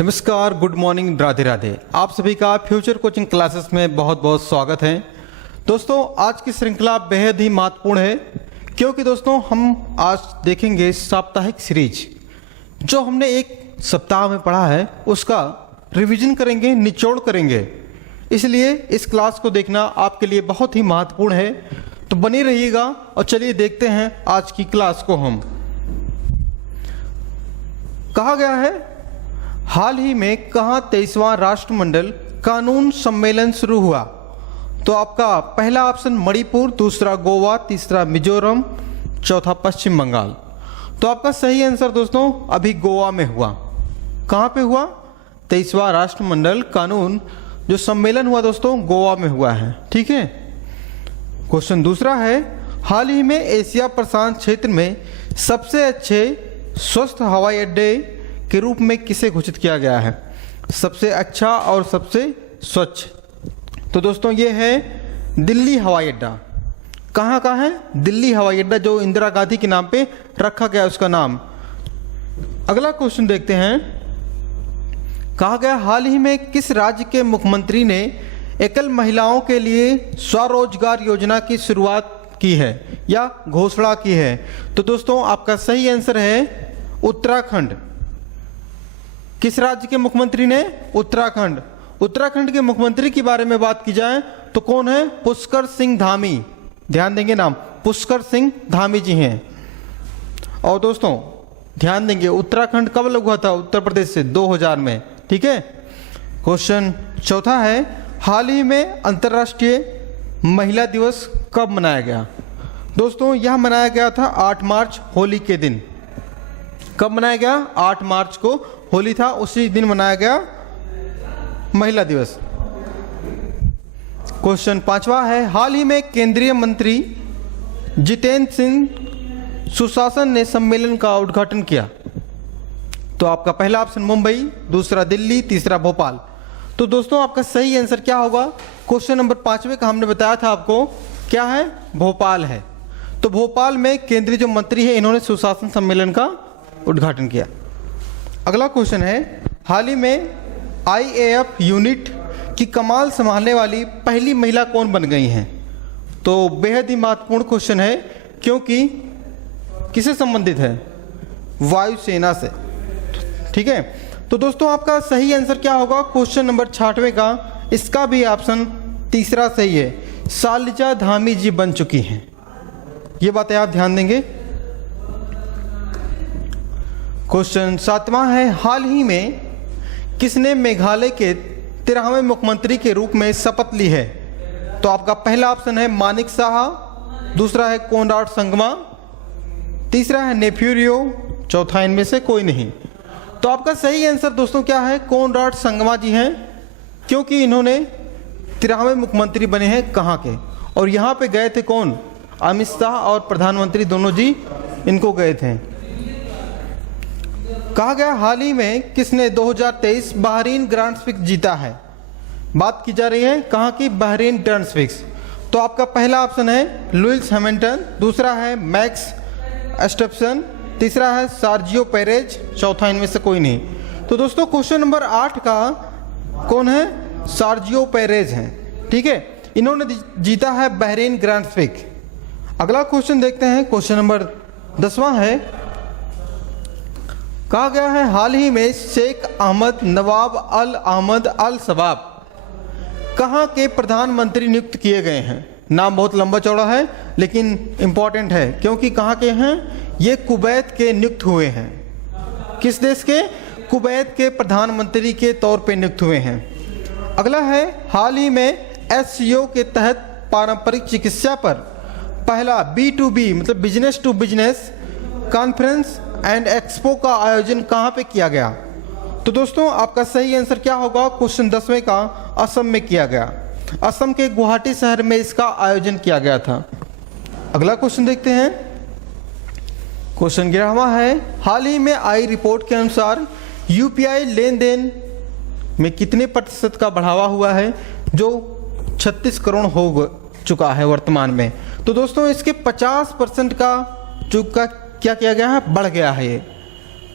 नमस्कार, good morning, Radhe Radhe. आप सभी का फ्यूचर कोचिंग क्लासेस में बहुत बहुत स्वागत है। दोस्तों, आज की श्रृंखला बेहद ही महत्वपूर्ण है क्योंकि दोस्तों हम आज देखेंगे साप्ताहिक सीरीज। जो हमने एक सप्ताह में पढ़ा है उसका रिवीजन करेंगे, निचोड़ करेंगे। इसलिए इस क्लास को देखना आपके लिए बहुत ही महत्वपूर्ण है, तो बने रहिएगा। और चलिए देखते हैं आज की क्लास को। हम कहा गया है, हाल ही में कहाँ 23वां राष्ट्रमंडल कानून सम्मेलन शुरू हुआ? तो आपका पहला ऑप्शन मणिपुर, दूसरा गोवा, तीसरा मिजोरम, चौथा पश्चिम बंगाल। तो आपका सही आंसर दोस्तों अभी गोवा में हुआ। कहाँ पे हुआ? 23वां राष्ट्रमंडल कानून जो सम्मेलन हुआ दोस्तों गोवा में हुआ है। ठीक है। क्वेश्चन दूसरा है, हाल ही में एशिया प्रशांत क्षेत्र में सबसे अच्छे स्वस्थ हवाई अड्डे के रूप में किसे घोषित किया गया है? सबसे अच्छा और सबसे स्वच्छ। तो दोस्तों ये है दिल्ली हवाई अड्डा। कहाँ का है? दिल्ली हवाई अड्डा, जो इंदिरा गांधी के नाम पे रखा गया उसका नाम। अगला क्वेश्चन देखते हैं। कहा गया, हाल ही में किस राज्य के मुख्यमंत्री ने एकल महिलाओं के लिए स्वरोजगार योजना की शुरुआत की है या घोषणा की है? तो दोस्तों आपका सही आंसर है उत्तराखंड। किस राज्य के मुख्यमंत्री ने? उत्तराखंड। उत्तराखंड के मुख्यमंत्री के बारे में बात की जाए तो कौन है? पुष्कर सिंह धामी। ध्यान देंगे नाम, पुष्कर सिंह धामी जी हैं। और दोस्तों ध्यान देंगे, उत्तराखंड कब अलग हुआ था उत्तर प्रदेश से? 2000 में। ठीक है। क्वेश्चन चौथा है, हाल ही में अंतर्राष्ट्रीय महिला दिवस कब मनाया गया? दोस्तों यह मनाया गया था 8 मार्च, होली के दिन। कब मनाया गया? 8 मार्च को होली था, उसी दिन मनाया गया महिला दिवस। क्वेश्चन पांचवा है, हाल ही में केंद्रीय मंत्री जितेंद्र सिंह सुशासन ने सम्मेलन का उद्घाटन किया। तो आपका पहला ऑप्शन मुंबई, दूसरा दिल्ली, तीसरा भोपाल। तो दोस्तों आपका सही आंसर क्या होगा? क्वेश्चन नंबर 5वें का हमने बताया था आपको, क्या है? भोपाल है। तो भोपाल में केंद्रीय जो मंत्री है इन्होंने सुशासन सम्मेलन का उद्घाटन किया। अगला क्वेश्चन है, हाल ही में IAF यूनिट की कमान संभालने वाली पहली महिला कौन बन गई हैं? तो बेहद ही महत्वपूर्ण क्वेश्चन है क्योंकि किससे संबंधित है? वायुसेना से। ठीक है। तो दोस्तों आपका सही आंसर क्या होगा? क्वेश्चन नंबर 66 का, इसका भी ऑप्शन तीसरा सही है। शालिजा धामी जी बन चुकी हैं। ये बातें आप ध्यान देंगे। क्वेश्चन 7वां है, हाल ही में किसने मेघालय के 13वें मुख्यमंत्री के रूप में शपथ ली है? तो आपका पहला ऑप्शन है मानिक साहा, दूसरा है कोनराड संगमा, तीसरा है नेफ्यूरियो, चौथा इनमें से कोई नहीं। तो आपका सही आंसर दोस्तों क्या है? कोनराड संगमा जी हैं, क्योंकि इन्होंने 13वें मुख्यमंत्री बने हैं। कहाँ के? और यहाँ पे गए थे कौन? अमित शाह और प्रधानमंत्री दोनों जी इनको गए थे। कहा गया, हाल ही में किसने 2023 बहरीन ग्रांड प्रिक्स जीता है? बात की जा रही है कहाँ की? Bahrain grand prix. तो आपका पहला ऑप्शन है लुइस हैमिल्टन, दूसरा है मैक्स एस्टप्सन, तीसरा है सार्जियो पेरेज, चौथा इनमें से कोई नहीं। तो दोस्तों क्वेश्चन नंबर 8 का कौन है? सार्जियो पेरेज हैं। ठीक है। इन्होंने जीता है बहरीन ग्रांड प्रिक्स। अगला क्वेश्चन देखते हैं। क्वेश्चन नंबर 10वां है, कहा गया है, हाल ही में शेख अहमद नवाब अल अहमद अल सबाब कहाँ के प्रधानमंत्री नियुक्त किए गए हैं? नाम बहुत लंबा चौड़ा है लेकिन इंपॉर्टेंट है क्योंकि कहाँ के हैं? ये कुवैत के नियुक्त हुए हैं। किस देश के? कुवैत के प्रधानमंत्री के तौर पे नियुक्त हुए हैं। अगला है, हाल ही में SCO के तहत पारंपरिक चिकित्सा पर पहला B2B मतलब business to business conference and expo का आयोजन कहाँ पे किया गया? तो दोस्तों आपका सही आंसर क्या होगा? क्वेश्चन 10वें का, असम में किया गया। असम के गुवाहाटी शहर में इसका आयोजन किया गया था। अगला क्वेश्चन देखते हैं। क्वेश्चन 11वां है, हाल ही में आई रिपोर्ट के अनुसार UPI लेन देन में कितने प्रतिशत का बढ़ावा हुआ है? जो 36 करोड़ हो चुका है वर्तमान में। तो दोस्तों इसके 50% का जो क्या किया गया है? बढ़ गया है ये।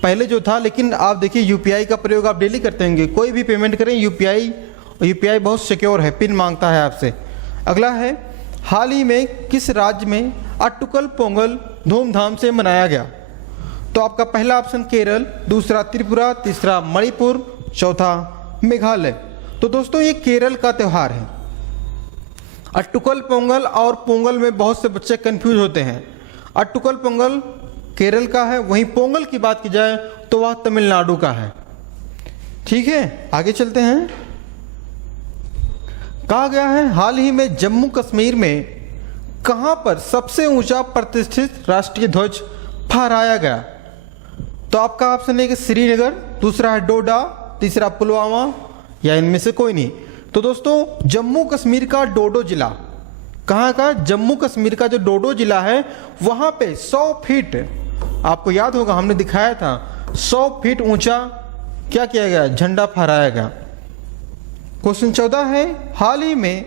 पहले जो था, लेकिन आप देखिए यूपीआई का प्रयोग आप डेली करते होंगे, कोई भी पेमेंट करें यूपीआई बहुत सिक्योर है, पिन मांगता है आपसे। अगला है, हाल ही में किस राज्य में अट्टुकल पोंगल धूमधाम से मनाया गया? तो आपका पहला ऑप्शन केरल, दूसरा त्रिपुरा, तीसरा मणिपुर, चौथा मेघालय। तो दोस्तों ये केरल का त्यौहार है। अट्टुकल पोंगल और पोंगल में बहुत से बच्चे कंफ्यूज होते हैं। अट्टुकल पोंगल केरल का है, वहीं पोंगल की बात की जाए तो वह तमिलनाडु का है। ठीक है, आगे चलते हैं। कहा गया है, हाल ही में जम्मू कश्मीर में कहां पर सबसे ऊंचा प्रतिष्ठित राष्ट्रीय ध्वज फहराया गया? तो आपका ऑप्शन है कि श्रीनगर, दूसरा है डोडा, तीसरा पुलवामा, या इनमें से कोई नहीं। तो दोस्तों जम्मू कश्मीर का डोडो जिला, कहाँ का? जम्मू कश्मीर का जो डोडो जिला है वहां पे 100 फीट, आपको याद होगा हमने दिखाया था, 100 फीट ऊंचा क्या किया गया? झंडा फहराया गया। क्वेश्चन 14 है, हाल ही में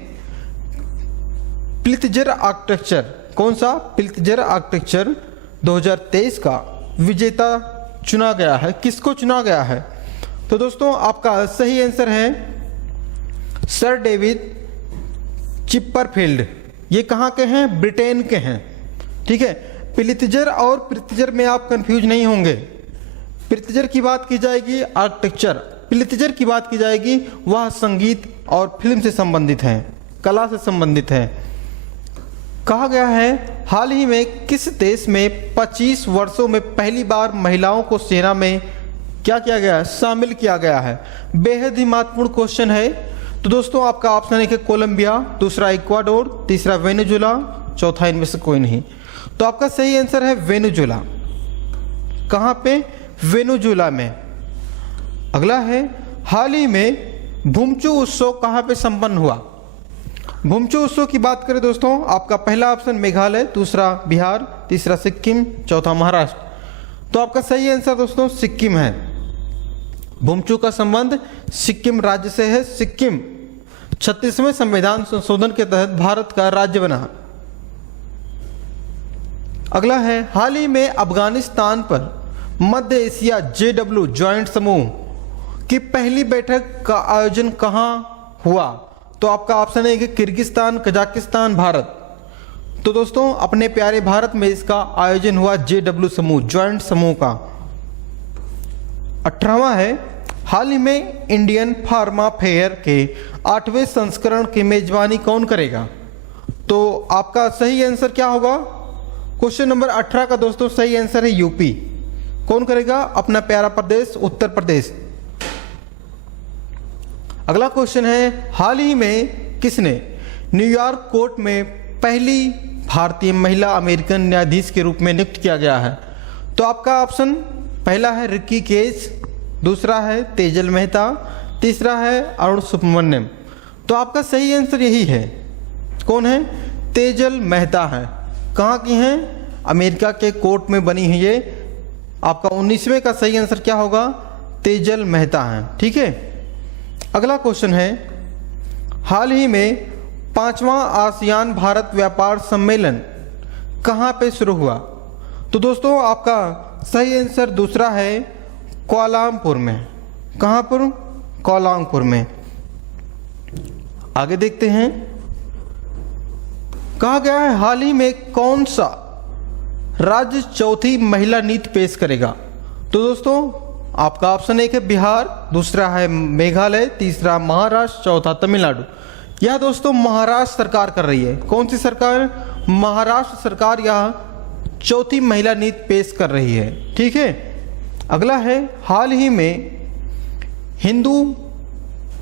पिल्तजर आर्किटेक्चर, कौन सा? पिल्तजर आर्किटेक्चर 2023 का विजेता चुना गया है, किसको चुना गया है? तो दोस्तों आपका सही आंसर है सर डेविड चिपरफील्ड। ये कहाँ के हैं? ब्रिटेन के हैं। ठीक है, पिल्तजर और पिल्तजर में आप कंफ्यूज नहीं होंगे। पिल्तजर की बात की जाएगी आर्किटेक्चर, पिल्तजर की बात की जाएगी वह संगीत और फिल्म से संबंधित है, कला से संबंधित है। कहा गया है, हाल ही में किस देश में 25 वर्षों में पहली बार महिलाओं को सेना में क्या किया गया है? शामिल किया गया है। बेहद ही महत्वपूर्ण क्वेश्चन है। तो दोस्तों आपका ऑप्शन है कि कोलंबिया, दूसरा इक्वाडोर, तीसरा वेनेजुला, चौथा इनमें से कोई नहीं। तो आपका सही आंसर है वेनेजुला। कहाँ पे? वेनेजुला में। अगला है, हाल ही में भूमचू उत्सव कहाँ पे संपन्न हुआ? भूमचू उत्सव की बात करें दोस्तों, आपका पहला ऑप्शन मेघालय, दूसरा बिहार, तीसरा सिक्किम, चौथा महाराष्ट्र। तो आपका सही आंसर दोस्तों सिक्किम है। भूमचू का संबंध सिक्किम राज्य से है। सिक्किम 36वें संविधान संशोधन के तहत भारत का राज्य बना। अगला है, हाल ही में अफगानिस्तान पर मध्य एशिया JW ज्वाइंट समूह की पहली बैठक का आयोजन कहाँ हुआ? तो आपका ऑप्शन है कि किर्गिस्तान, कजाकिस्तान, भारत। तो दोस्तों अपने प्यारे भारत में इसका आयोजन हुआ JW समूह, ज्वाइंट समूह का। 18वां है, हाल ही में इंडियन फार्मा फेयर के 8वें संस्करण की मेजबानी कौन करेगा? तो आपका सही आंसर क्या होगा? क्वेश्चन नंबर 18 का दोस्तों सही आंसर है यूपी। कौन करेगा? अपना प्यारा प्रदेश उत्तर प्रदेश। अगला क्वेश्चन है, हाल ही में किसने न्यूयॉर्क कोर्ट में पहली भारतीय महिला अमेरिकन न्यायाधीश के रूप में नियुक्त किया गया है? तो आपका ऑप्शन पहला है रिकी केज, दूसरा है तेजल मेहता, तीसरा है अरुण सुब्रमण्यम। तो आपका सही आंसर यही है। कौन है? तेजल मेहता है। कहाँ की हैं? अमेरिका के कोर्ट में बनी है ये। आपका 19वें का सही आंसर क्या होगा? तेजल मेहता है। ठीक है, अगला क्वेश्चन है, हाल ही में 5वां आसियान भारत व्यापार सम्मेलन कहाँ पे शुरू हुआ? तो दोस्तों आपका सही आंसर दूसरा है कोलालमपुर में। कहाँ पर? कोलालमपुर में। आगे देखते हैं, कहा गया है, हाल ही में कौन सा राज्य चौथी महिला नीति पेश करेगा? तो दोस्तों आपका ऑप्शन एक है बिहार, दूसरा है मेघालय, तीसरा महाराष्ट्र, चौथा तमिलनाडु। यह दोस्तों महाराष्ट्र सरकार कर रही है। कौन सी सरकार? महाराष्ट्र सरकार यह चौथी महिला नीति पेश कर रही है। ठीक है, अगला है, हाल ही में हिंदू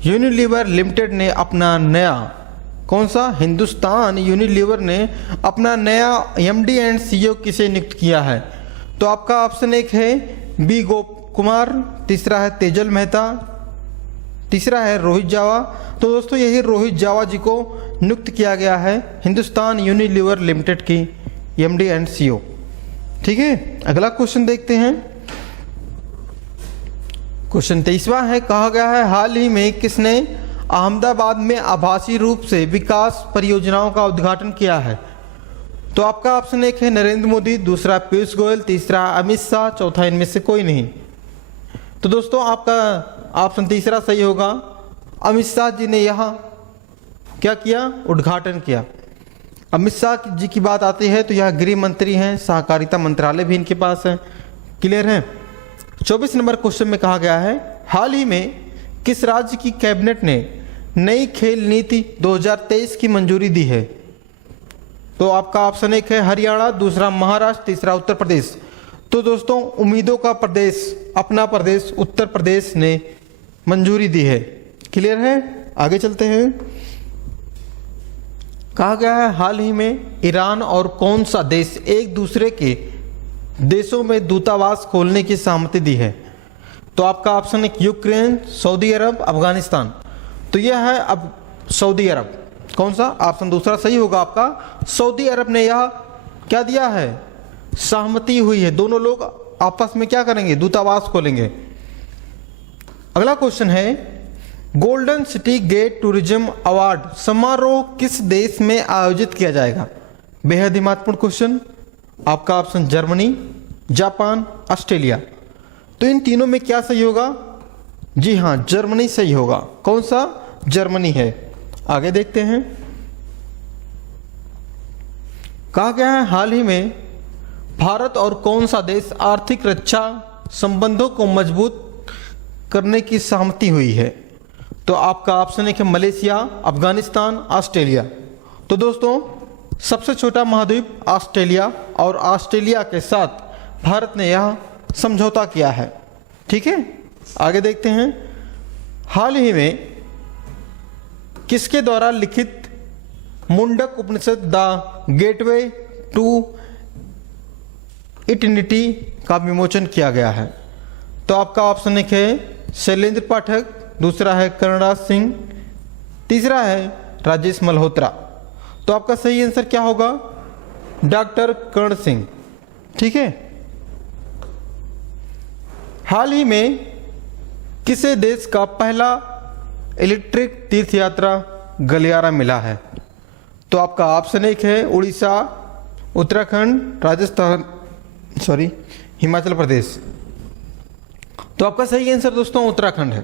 यूनिलीवर लिमिटेड ने अपना नया, कौन सा? हिंदुस्तान यूनिलीवर ने अपना नया MD एंड CEO किसे नियुक्त किया है? तो आपका ऑप्शन एक है B गोप कुमार, तीसरा है तेजल मेहता, तीसरा है रोहित जावा। तो दोस्तों यही रोहित जावा जी को नियुक्त किया गया है हिंदुस्तान यूनिलीवर लिमिटेड की MD एंड CEO। ठीक है, अगला क्वेश्चन देखते हैं। क्वेश्चन 23वां है, कहा गया है, हाल ही में किसने अहमदाबाद में आभासी रूप से विकास परियोजनाओं का उद्घाटन किया है? तो आपका ऑप्शन एक है नरेंद्र मोदी, दूसरा पीयूष गोयल, तीसरा अमित शाह, चौथा इनमें से कोई नहीं। तो दोस्तों आपका ऑप्शन तीसरा सही होगा। अमित शाह जी ने यहाँ क्या किया, उद्घाटन किया। अमित शाह जी की बात आती है तो यह गृह मंत्री हैं, सहकारिता मंत्रालय भी इनके पास है। क्लियर है। 24 नंबर क्वेश्चन में कहा गया है, हाल ही में किस राज्य की कैबिनेट ने नई खेल नीति 2023 की मंजूरी दी है? तो आपका ऑप्शन एक है हरियाणा, दूसरा महाराष्ट्र, तीसरा उत्तर प्रदेश। तो दोस्तों उम्मीदों का प्रदेश, अपना प्रदेश उत्तर प्रदेश ने मंजूरी दी है। क्लियर है। आगे चलते हैं। कहा गया है हाल ही में ईरान और कौन सा देश एक दूसरे के देशों में दूतावास खोलने की सहमति दी है? तो आपका ऑप्शन है यूक्रेन, सऊदी अरब, अफगानिस्तान। तो यह है अब सऊदी अरब। कौन सा? ऑप्शन दूसरा सही होगा आपका। सऊदी अरब ने यह क्या दिया है, सहमति हुई है। दोनों लोग आपस में क्या करेंगे, दूतावास खोलेंगे। अगला क्वेश्चन है, Golden City Gate tourism award समारोह किस देश में आयोजित किया जाएगा? बेहद ही महत्वपूर्ण क्वेश्चन। आपका ऑप्शन जर्मनी, जापान, ऑस्ट्रेलिया। तो इन तीनों में क्या सही होगा? जी हाँ, जर्मनी सही होगा। कौन सा? जर्मनी है। आगे देखते हैं। कहा गया है हाल ही में भारत और कौन सा देश आर्थिक रक्षा संबंधों को मजबूत करने की सहमति हुई है? तो आपका ऑप्शन है कि मलेशिया, अफगानिस्तान, ऑस्ट्रेलिया। तो दोस्तों सबसे छोटा महाद्वीप ऑस्ट्रेलिया, और ऑस्ट्रेलिया के साथ भारत ने यह समझौता किया है। ठीक है। आगे देखते हैं। हाल ही में किसके द्वारा लिखित मुंडक उपनिषद द गेटवे टू इटर्निटी का विमोचन किया गया है? तो आपका ऑप्शन एक है शैलेंद्र पाठक, दूसरा है कर्णराज सिंह, तीसरा है राजेश मल्होत्रा। तो आपका सही आंसर क्या होगा? डॉक्टर कर्ण सिंह। ठीक है। हाल ही में किसे देश का पहला इलेक्ट्रिक तीर्थ यात्रा गलियारा मिला है? तो आपका ऑप्शन एक है उड़ीसा, उत्तराखंड, राजस्थान, हिमाचल प्रदेश। तो आपका सही आंसर दोस्तों उत्तराखंड है।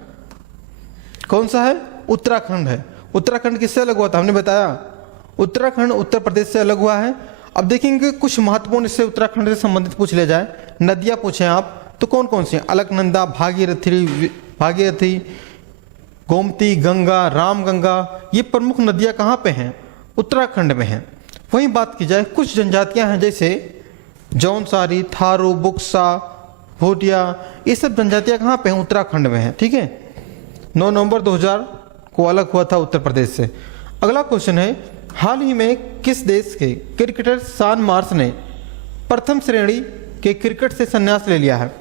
कौन सा है? उत्तराखंड है। उत्तराखंड किससे अलग हुआ था? हमने बताया उत्तराखंड उत्तर प्रदेश से अलग हुआ है। अब देखेंगे कुछ महत्वपूर्ण इससे उत्तराखंड से संबंधित पूछ ले जाए। नदियां पूछें आप तो कौन कौन सी? अलकनंदा, भागीरथी, गोमती, गंगा, रामगंगा। ये प्रमुख नदियां कहाँ पे हैं? उत्तराखंड में हैं। वहीं बात की जाए कुछ जनजातियां हैं जैसे जौनसारी, थारू, बुक्सा, भोटिया, ये सब जनजातियां कहाँ पे हैं? उत्तराखंड में हैं। ठीक है। 9 नवंबर 2000 को अलग हुआ था उत्तर प्रदेश से। अगला क्वेश्चन है, हाल ही में किस देश के क्रिकेटर शान मार्श ने प्रथम श्रेणी के क्रिकेट से संन्यास ले लिया है?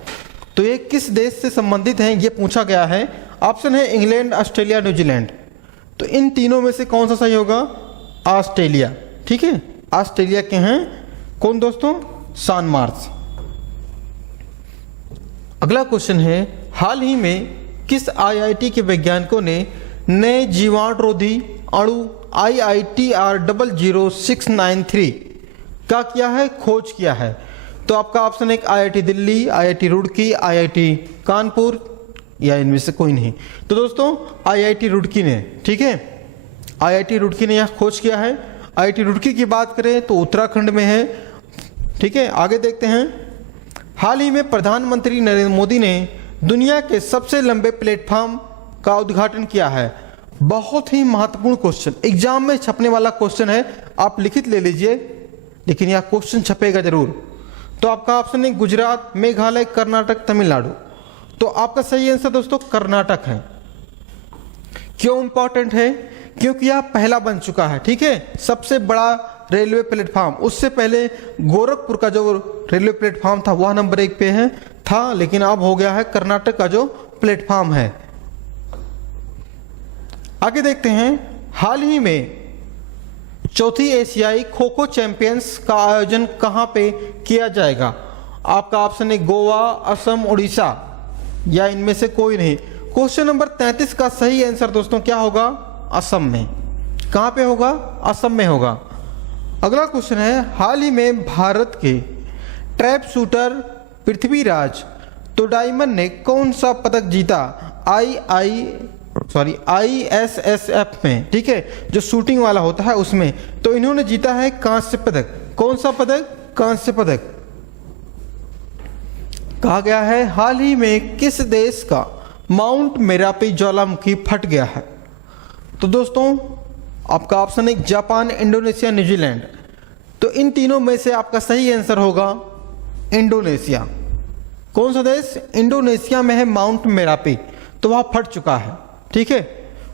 तो ये किस देश से संबंधित हैं ये पूछा गया है। ऑप्शन है इंग्लैंड, ऑस्ट्रेलिया, न्यूजीलैंड। तो इन तीनों में से कौन सा सही होगा? ऑस्ट्रेलिया। ठीक है। ऑस्ट्रेलिया के हैं कौन दोस्तों? शान मार्श। अगला क्वेश्चन है, हाल ही में किस आईआईटी के वैज्ञानिकों ने नए जीवाणुरोधी अणु IITR 00693 का किया है, खोज किया है? तो आपका ऑप्शन एक IIT Delhi, IIT Roorkee, IIT Kanpur, या इनमें से कोई नहीं। तो दोस्तों IIT रुड़की ने, ठीक है, IIT रुड़की ने यह खोज किया है। IIT रुड़की की बात करें तो उत्तराखंड में है। ठीक है। आगे देखते हैं। हाल ही में प्रधानमंत्री नरेंद्र मोदी ने दुनिया के सबसे लंबे प्लेटफॉर्म का उद्घाटन किया है। बहुत ही महत्वपूर्ण क्वेश्चन, एग्जाम में छपने वाला क्वेश्चन है, आप लिखित ले लीजिए, लेकिन यह क्वेश्चन छपेगा जरूर। तो आपका ऑप्शन है गुजरात, मेघालय, कर्नाटक, तमिलनाडु। तो आपका सही आंसर दोस्तों कर्नाटक है। क्यों इंपॉर्टेंट है? क्योंकि यह पहला बन चुका है। ठीक है। सबसे बड़ा रेलवे प्लेटफॉर्म, उससे पहले गोरखपुर का जो रेलवे प्लेटफॉर्म था वह नंबर 1 पे था, लेकिन अब हो गया है कर्नाटक का जो प्लेटफॉर्म है। आगे देखते हैं। हाल ही में चौथी एशियाई खो खो चैंपियंस का आयोजन कहां पे किया जाएगा? आपका ऑप्शन है गोवा, असम, उड़ीसा, या इनमें से कोई नहीं। क्वेश्चन नंबर 33 का सही आंसर दोस्तों क्या होगा? असम में। कहां पे होगा? असम में होगा। अगला क्वेश्चन है, हाल ही में भारत के ट्रैप शूटर पृथ्वीराज तोडाईमन ने कौन सा पदक जीता ISSF में, ठीक है, जो शूटिंग वाला होता है उसमें। तो इन्होंने जीता है कांस्य पदक। कौन सा पदक? कांस्य पदक। कहा गया है हाल ही में किस देश का माउंट मेरापी ज्वालामुखी फट गया है। तो दोस्तों आपका ऑप्शन है जापान, इंडोनेशिया, न्यूजीलैंड। तो इन तीनों में से आपका सही आंसर होगा इंडोनेशिया। कौन सा देश? इंडोनेशिया में है माउंट मेरापी, तो वह फट चुका है, ठीक है।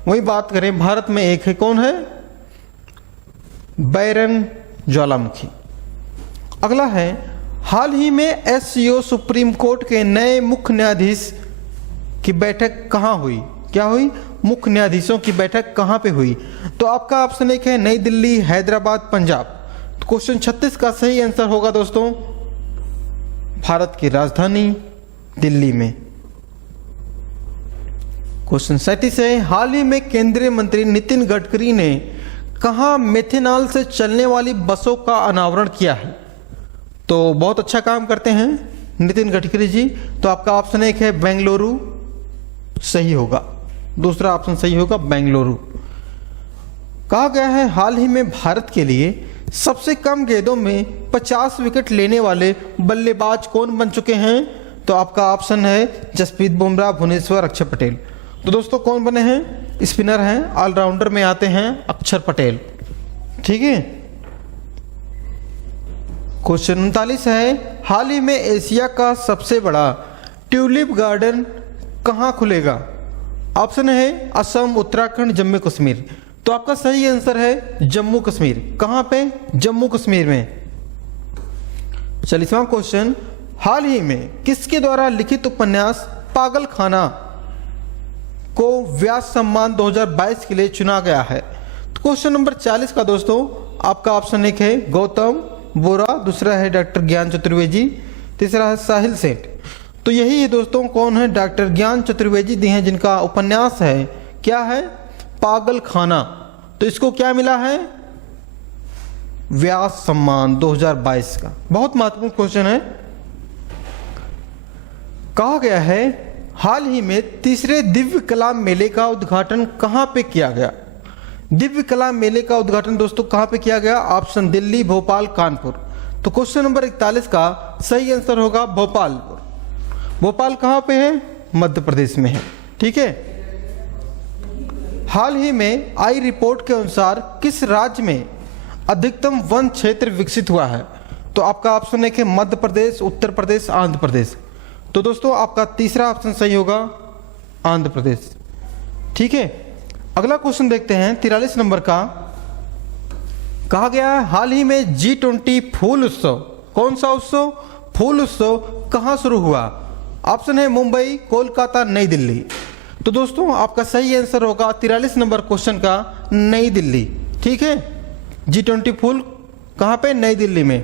वही बात करें भारत में एक है, कौन है? बैरन ज्वालामुखी। अगला है, हाल ही में SCO सुप्रीम कोर्ट के नए मुख्य न्यायाधीश की बैठक कहाँ हुई? क्या हुई? मुख्य न्यायाधीशों की बैठक कहाँ पे हुई? तो आपका ऑप्शन एक है नई दिल्ली, हैदराबाद, पंजाब। तो क्वेश्चन 36 का सही आंसर होगा दोस्तों भारत की राजधानी दिल्ली में। क्वेश्चन 37 है, हाल ही में केंद्रीय मंत्री नितिन गडकरी ने कहाँ मेथेनॉल से चलने वाली बसों का अनावरण किया है? तो बहुत अच्छा काम करते हैं नितिन गडकरी जी। तो आपका ऑप्शन एक है बेंगलुरु, सही होगा। दूसरा ऑप्शन सही होगा बेंगलुरु। कहा गया है हाल ही में भारत के लिए सबसे कम गेंदों में 50 विकेट लेने वाले बल्लेबाज कौन बन चुके हैं? तो आपका ऑप्शन है जसप्रीत बुमराह, भुवनेश्वर, अक्षर पटेल। तो दोस्तों कौन बने हैं? स्पिनर हैं, ऑलराउंडर में आते हैं अक्षर पटेल, ठीक है। क्वेश्चन 39 है, हाल ही में एशिया का सबसे बड़ा ट्यूलिप गार्डन कहाँ खुलेगा? ऑप्शन है असम, उत्तराखंड, जम्मू कश्मीर। तो आपका सही आंसर है जम्मू कश्मीर। कहाँ पे? जम्मू कश्मीर में। 40वां क्वेश्चन, हाल ही में किसके द्वारा लिखित उपन्यास पागल खाना को व्यास सम्मान 2022 के लिए चुना गया है? तो क्वेश्चन नंबर 40 का दोस्तों आपका ऑप्शन एक है गौतम बोरा, दूसरा है डॉक्टर ज्ञान चतुर्वेदी, तीसरा है साहिल सेठ। तो यही है दोस्तों, कौन है? डॉक्टर ज्ञान चतुर्वेदी दी हैं, जिनका उपन्यास है क्या है? पागल खाना। तो इसको क्या मिला है? व्यास सम्मान 2022 का। बहुत महत्वपूर्ण क्वेश्चन है। कहा गया है हाल ही में तीसरे दिव्य कला मेले का उद्घाटन कहां पे किया गया? दिव्य कला मेले का उद्घाटन दोस्तों कहां पे किया गया? ऑप्शन दिल्ली, भोपाल, कानपुर। तो क्वेश्चन नंबर 41 का सही आंसर होगा भोपालपुर। भोपाल कहां पे है? मध्य प्रदेश में है, ठीक है। हाल ही में आई रिपोर्ट के अनुसार किस राज्य में अधिकतम वन क्षेत्र विकसित हुआ है? तो आपका ऑप्शन एक है मध्य प्रदेश, उत्तर प्रदेश, आंध्र प्रदेश। तो दोस्तों आपका तीसरा ऑप्शन सही होगा आंध्र प्रदेश, ठीक है। अगला क्वेश्चन देखते हैं 43 नंबर का। कहा गया है हाल ही में G20 फूल उत्सव, कौन सा उत्सव? फूल उत्सव कहां शुरू हुआ? ऑप्शन है मुंबई, कोलकाता, नई दिल्ली। तो दोस्तों आपका सही आंसर होगा 43 नंबर क्वेश्चन का नई दिल्ली, ठीक है। G20 फूल कहां पे? नई दिल्ली में।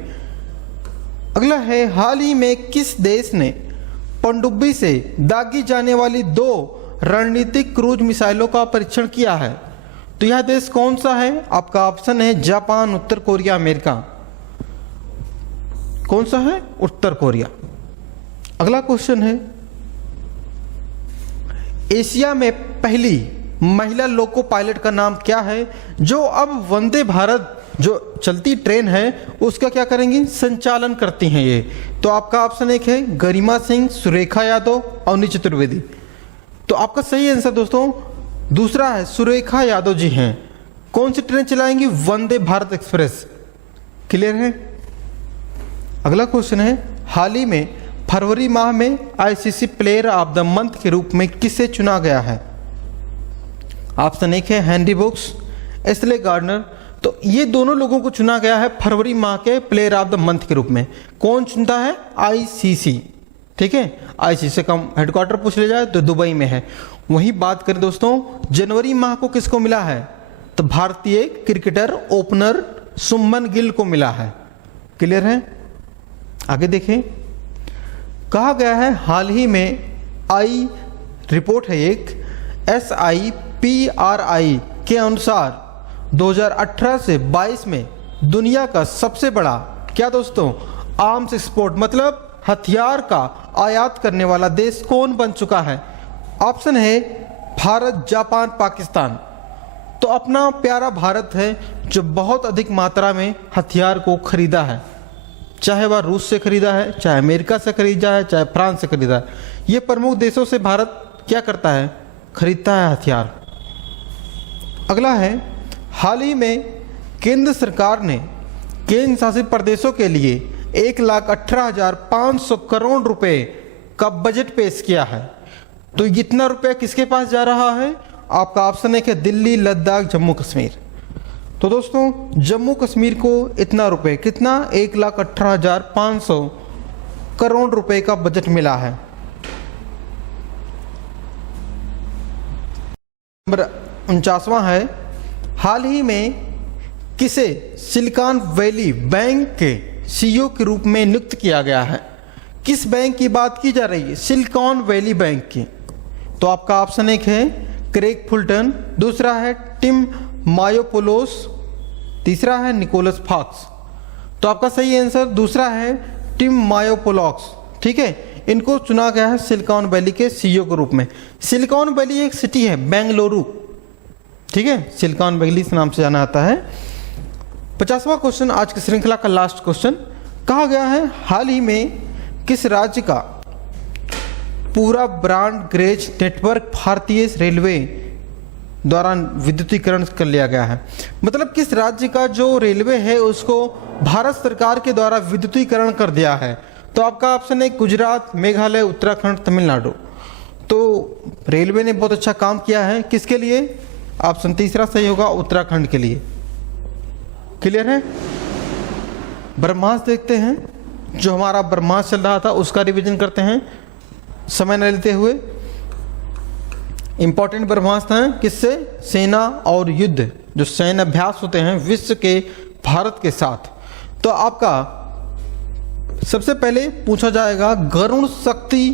अगला है हाल ही में किस देश ने पनडुब्बी से दागी जाने वाली 2 रणनीतिक क्रूज मिसाइलों का परीक्षण किया है? तो यह देश कौन सा है? आपका ऑप्शन है जापान, उत्तर कोरिया, अमेरिका। कौन सा है? उत्तर कोरिया। अगला क्वेश्चन है एशिया में पहली महिला लोको पायलट का नाम क्या है, जो अब वंदे भारत जो चलती ट्रेन है उसका क्या करेंगी? संचालन करती हैं ये। तो आपका ऑप्शन एक है गरिमा सिंह, सुरेखा यादव, अवनी चतुर्वेदी। तो आपका सही आंसर दोस्तों दूसरा है सुरेखा यादव जी हैं। कौन सी train चलाएंगी? Vande Bharat express. Clear है। अगला क्वेश्चन है हाल ही में फरवरी माह में ICC player of the month के रूप में किसे चुना गया है? ऑप्शन एक है हेनरी बुक्स, एस्ले गार्डनर। तो ये दोनों लोगों को चुना गया है फरवरी माह के प्लेयर ऑफ द मंथ के रूप में। कौन चुनता है? ICC, ठीक है। ICC का हेडक्वार्टर पूछ ले जाए तो दुबई में है। वही बात करें दोस्तों जनवरी माह को किसको मिला है? तो भारतीय क्रिकेटर ओपनर सुमन गिल को मिला है। क्लियर है। आगे देखें। कहा गया है हाल ही में आई रिपोर्ट है एक SIPRI के अनुसार 2018 से 22 में दुनिया का सबसे बड़ा क्या दोस्तों, आर्म्स एक्सपोर्ट मतलब हथियार का आयात करने वाला देश कौन बन चुका है? ऑप्शन है भारत, जापान, पाकिस्तान। तो अपना प्यारा भारत है जो बहुत अधिक मात्रा में हथियार को खरीदा है, चाहे वह रूस से खरीदा है, चाहे अमेरिका से खरीदा है, चाहे फ्रांस से खरीदा है। ये प्रमुख देशों से भारत क्या करता है, खरीदता है हथियार। अगला है, हाल ही में केंद्र सरकार ने केंद्र शासित प्रदेशों के लिए 1,18,500 करोड़ रुपए का बजट पेश किया है। तो इतना रुपया किसके पास जा रहा है? आपका ऑप्शन है कि दिल्ली, लद्दाख, जम्मू कश्मीर। तो दोस्तों जम्मू कश्मीर को इतना रुपए, कितना, 1,18,500 करोड़ रुपए का बजट मिला है। नंबर 49वां है, हाल ही में किसे सिलिकॉन वैली बैंक के सीईओ के रूप में नियुक्त किया गया है? किस बैंक की बात की जा रही है? सिलिकॉन वैली बैंक की। तो आपका ऑप्शन एक है क्रेग फुलटन, दूसरा है टिम मायोपोलोस, तीसरा है निकोलस फॉक्स। तो आपका सही आंसर दूसरा है टिम मायोपोलोस। ठीक है, इनको चुना गया है सिलिकॉन वैली के सीईओ के रूप में। सिलिकॉन वैली एक सिटी है, बेंगलुरु। ठीक है, सिलिकॉन वैली इस नाम से जाना आता है। 50वां क्वेश्चन, आज की श्रृंखला का लास्ट क्वेश्चन, कहा गया है हाल ही में किस राज्य का पूरा ब्रॉड गेज नेटवर्क भारतीय रेलवे द्वारा विद्युतीकरण कर लिया गया है? मतलब किस राज्य का जो रेलवे है उसको भारत सरकार के द्वारा विद्युतीकरण कर दिया है? तो आपका ऑप्शन है गुजरात, मेघालय, उत्तराखंड, तमिलनाडु। तो रेलवे ने बहुत अच्छा काम किया है, किसके लिए? ऑप्शन तीसरा सही होगा, उत्तराखंड के लिए। क्लियर है? ब्रह्मास्त्र देखते हैं, जो हमारा ब्रह्मास्त्र चल रहा था उसका रिवीजन करते हैं समय न लेते हुए। इंपॉर्टेंट ब्रह्मास्त्र हैं किससे? सेना और युद्ध, जो सैन्य अभ्यास होते हैं विश्व के भारत के साथ। तो आपका सबसे पहले पूछा जाएगा गरुण शक्ति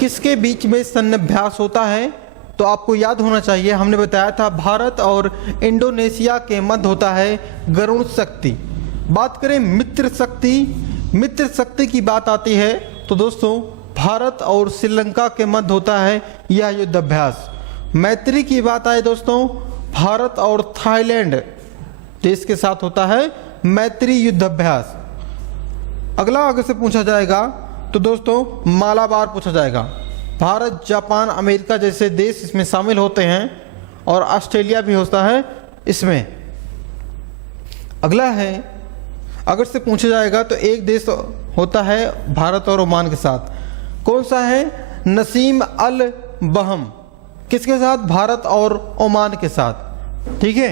किसके बीच में सैन्य अभ्यास होता है? तो आपको याद होना चाहिए, हमने बताया था भारत और इंडोनेशिया के मध्य होता है गरुण शक्ति। बात करें मित्र शक्ति की बात आती है तो दोस्तों भारत और श्रीलंका के मध्य होता है यह युद्ध अभ्यास। मैत्री की बात आए दोस्तों, भारत और थाईलैंड देश के साथ होता है मैत्री युद्ध अभ्यास। अगला आगे से पूछा जाएगा तो दोस्तों मालाबार पूछा जाएगा। भारत, जापान, अमेरिका जैसे देश इसमें शामिल होते हैं और ऑस्ट्रेलिया भी होता है इसमें। अगला है, अगर से पूछा जाएगा तो एक देश होता है भारत और ओमान के साथ, कौन सा है? नसीम अल बहम। किसके साथ? भारत और ओमान के साथ। ठीक है,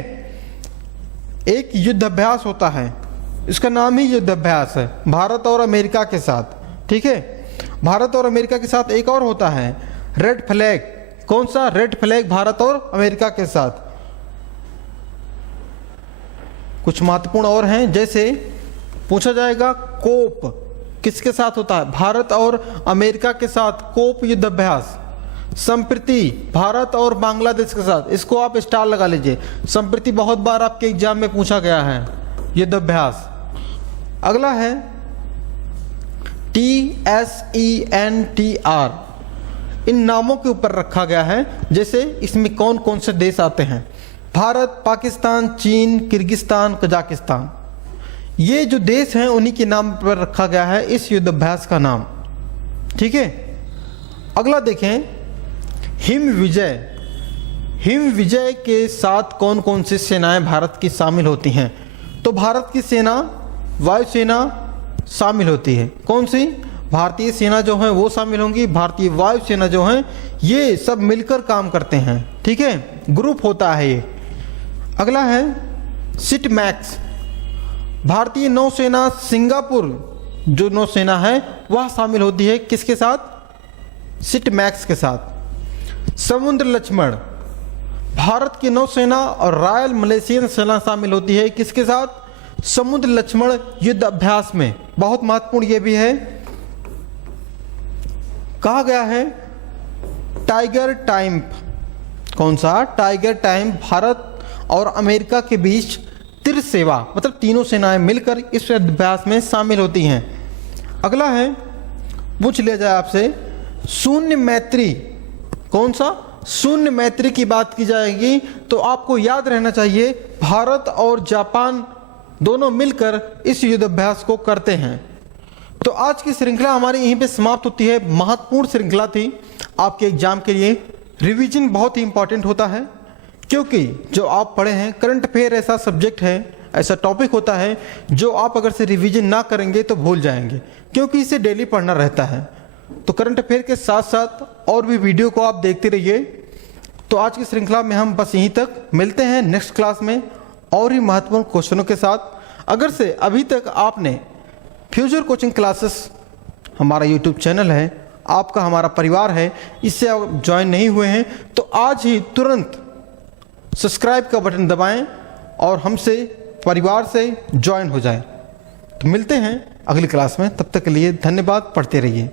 एक युद्ध अभ्यास होता है, इसका नाम ही युद्ध अभ्यास है, भारत और अमेरिका के साथ। ठीक है, भारत और अमेरिका के साथ एक और होता है रेड फ्लैग। कौन सा? रेड फ्लैग, भारत और अमेरिका के साथ। कुछ महत्वपूर्ण और हैं, जैसे पूछा जाएगा कोप किसके साथ होता है? भारत और अमेरिका के साथ कोप युद्ध अभ्यास। संप्रति भारत और बांग्लादेश के साथ, इसको आप स्टार लगा लीजिए, संप्रति बहुत बार आपके एग्जाम में पूछा गया है युद्ध अभ्यास। अगला है TSENTR, इन नामों के ऊपर रखा गया है, जैसे इसमें कौन कौन से देश आते हैं? भारत, पाकिस्तान, चीन, किर्गिस्तान, कजाकिस्तान। ये जो देश हैं उन्हीं के नाम पर रखा गया है इस युद्ध अभ्यास का नाम। ठीक है, अगला देखें हिम विजय के साथ कौन कौन सी सेनाएं भारत की शामिल होती हैं? तो भारत की सेना वायुसेना शामिल होती है। कौन सी? भारतीय सेना जो है वो शामिल होंगी, भारतीय वायुसेना जो है ये सब मिलकर काम करते हैं। ठीक है, ग्रुप होता है ये। अगला है सिटमैक्स, भारतीय नौसेना सिंगापुर जो नौसेना है वह शामिल होती है, किसके साथ? सिटमैक्स के साथ। समुद्र लक्ष्मण, भारत की नौसेना और रॉयल मलेशियन सेना शामिल होती है, किसके साथ? समुद्र लक्ष्मण युद्ध अभ्यास में। बहुत महत्वपूर्ण ये भी है, कहा गया है टाइगर टाइम। कौन सा? टाइगर टाइम भारत और अमेरिका के बीच त्रिसेवा मतलब तीनों सेनाएं मिलकर इस अभ्यास में शामिल होती हैं। अगला है, पूछ लिया जाए आपसे शून्य मैत्री, कौन सा? शून्य मैत्री की बात की जाएगी तो आपको याद रहना चाहिए भारत और जापान दोनों मिलकर इस युद्ध अभ्यास को करते हैं। तो आज की श्रृंखला हमारी यहीं पे समाप्त होती है। महत्वपूर्ण श्रृंखला थी आपके एग्जाम के लिए। रिवीजन बहुत ही इंपॉर्टेंट होता है, क्योंकि जो आप पढ़े हैं करंट अफेयर ऐसा सब्जेक्ट है, ऐसा टॉपिक होता है जो आप अगर से रिवीजन ना करेंगे तो भूल जाएंगे, क्योंकि इसे डेली पढ़ना रहता है। तो करंट अफेयर के साथ साथ और भी वीडियो को आप देखते रहिए। तो आज की श्रृंखला में हम बस यहीं तक, मिलते हैं नेक्स्ट क्लास में और ही महत्वपूर्ण क्वेश्चनों के साथ। अगर से अभी तक आपने फ्यूचर कोचिंग क्लासेस हमारा यूट्यूब चैनल है, आपका हमारा परिवार है, इससे आप ज्वाइन नहीं हुए हैं तो आज ही तुरंत सब्सक्राइब का बटन दबाएं और हमसे परिवार से ज्वाइन हो जाएं। तो मिलते हैं अगली क्लास में, तब तक के लिए धन्यवाद। पढ़ते रहिए।